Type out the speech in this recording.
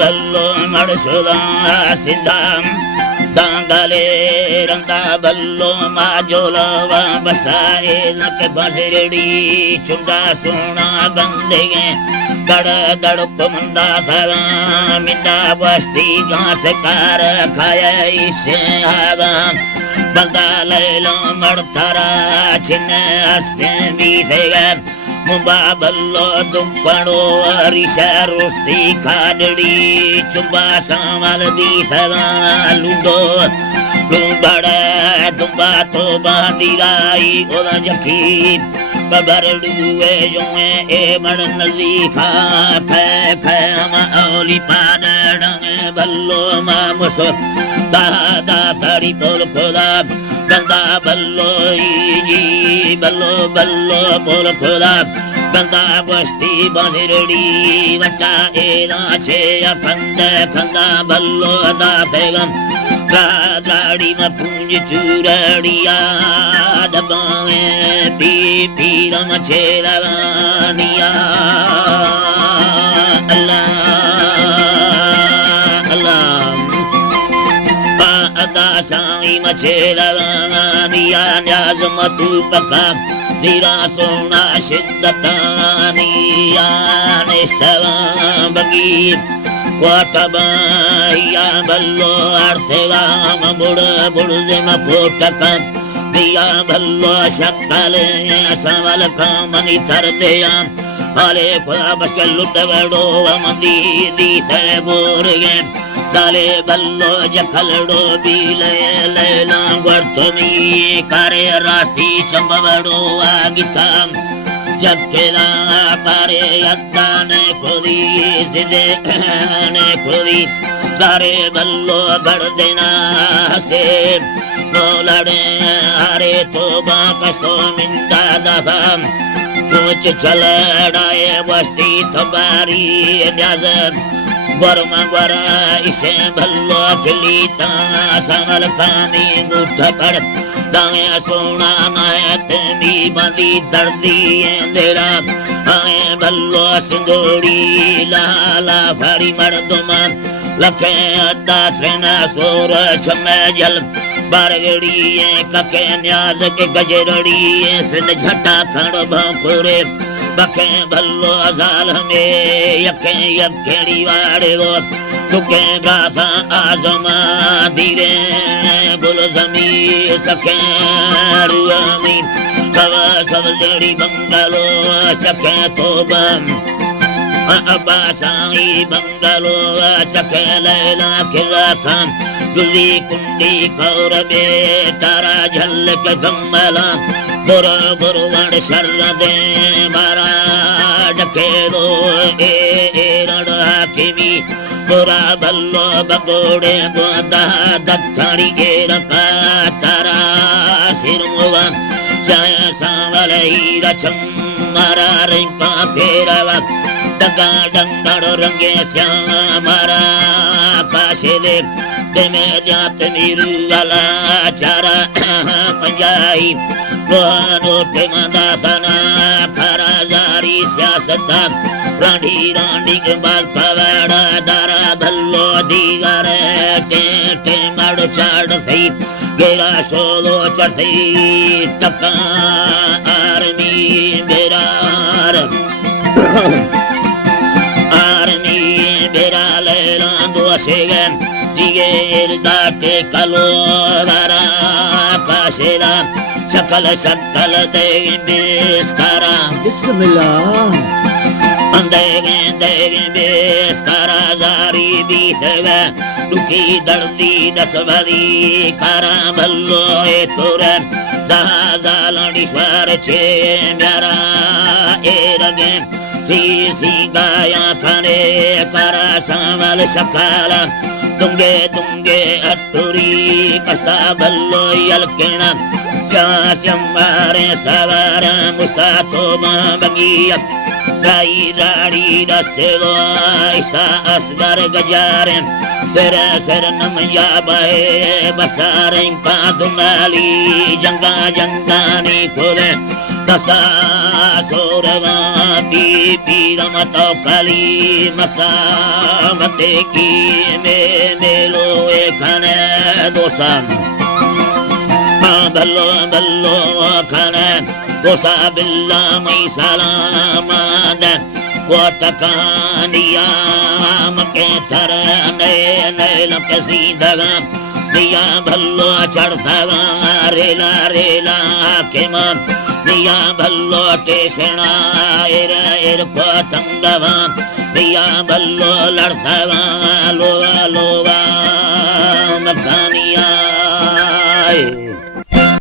बल्लो मड़सुदा सिद्धाम दांगले रंगा बल्लो माजोलवा बसाए नक बजरड़ी चुंडा सोना गंदे दड़ दड़ मंदा थला मिंदा बस्ती घास कार खाया इसे आगा बंदा ले लो मड़थरा छिन्न हस्ते भी थे मुंबा बल्लो दुपड़ो रिशरो सी खाडड़ी चुंबा सामल दी थला लुंडो लुंबड़ा तुम्बा तो बांदीराई ओला जखी बबरडुए जोए ए मड़ नजीफा खे खे मा ओली पाडड़े बल्लो मा मुसो दादा तड़ी पोल खोला गंदा बल्लो जी बल्लो बल्लो पोल खोला गंदा बस्ती बंदरड़ी वटा एरा छे अखंड खंदा बल्लो दा बेगम दाड़ी में पूंज चूरड़िया दबाए पी पी रम छेड़िया अल्लाह साई मछेड़िया न्याज मतू पका धीरा सोना शिद्दतानिया निस्तवा बगी कोटबाया बल्लो अर्थवाम बुड़ बुड़ में पोटक दिया बल्लो शक्ल सवल कामनी थर दिया हरे खुदा बस के लुट गड़ो मंदी दी से बोरे दाले बल्लो जखलड़ो बीले लेला गुर्तमी करे राशि चंबवड़ो आगिता जखेला पारे अद्दा ने खोदी सिदे ने खोदी सारे बल्लो गड़ देना से नो लड़े अरे तो बापस्तो मिंदा दफा चुच चलड़ाए बस्ती थबारी न्याज़ वर्मा वरा इसे भल्लो खिलीता संगल कानी गुठ कर दाए सोना नायत मी बंदी दर्दी अंधेरा आए भल्लो सिंदूरी लाला भारी मर्दमा लखे अद्दा सेना सोर छमे जल बारगड़ी कके न्याज के गजरड़ी सिंध झटा खड़ भोरे बखे भल्लो अजाल हमें यखे यखेड़ी वाड़े दो सुखे गाथा आजमा धीरे बुल जमी सखे रुआमी सब सब जड़ी बंगलो चखे तोबम अब्बा साई बंगलो चखे लैला खिला खाम गुली कुंडी कौर बे तारा झलक गम्मला बुर बुरवण शर दे मारा डकेरो ए रण हाकिमी बुरा बल्लो बगोड़े गोदा दत्थड़ी ए रका तारा सिरमुवा जय सावल हीरा चम्मारा रिंपा फेरवा दगा डंगड़ रंगे श्यामारा पाशे दे तेमे जात मीरू वाला चारा पंजाई वानो तेमदा सना खरा जारी सियासता रानी रानी के बाद पवाड़ा दारा भल्लो दीगर टे टे मड़ चाड़ सही गेरा सोलो चरसी टका आर्मी बेरार आर्मी बेरा लेला दो शेगन जिगेर दाटे कलो दारा काशेला शकल शकल दे बेस्कारा बिस्मिल्लाह अंधेरे अंधेरे बेस्कारा जारी बीतगा दुखी दर्दी दसवरी कारा भल्लो ए तोरे दादा लड़ीश्वर छे म्यारा ए रगे सी सी गाया थाने कारा सावल शकाला तुंगे तुंगे अटूरी कस्ता भल्लो यलकेना श्याम्बारे सवारा मुस्तातो बगिया दाई राड़ी दसेलो ऐसा असगर गजारे तेरा सर नमया बाए बसारे पादुमाली जंगा जंगानी खोले दसा सोरगा पी रमतो कली मसा मते की मेलो एखने दोसान बल्लो बल्लो खने दोसा बिल्ला मई सलामद कोटकानिया मके थर नए नए लकसी दगा दिया भल्लो चढ़ता रेला रेला के मन दिया भल्लो टेसना एर पतंगवा दिया भल्लो लड़ता लोगा लोगा मकानिया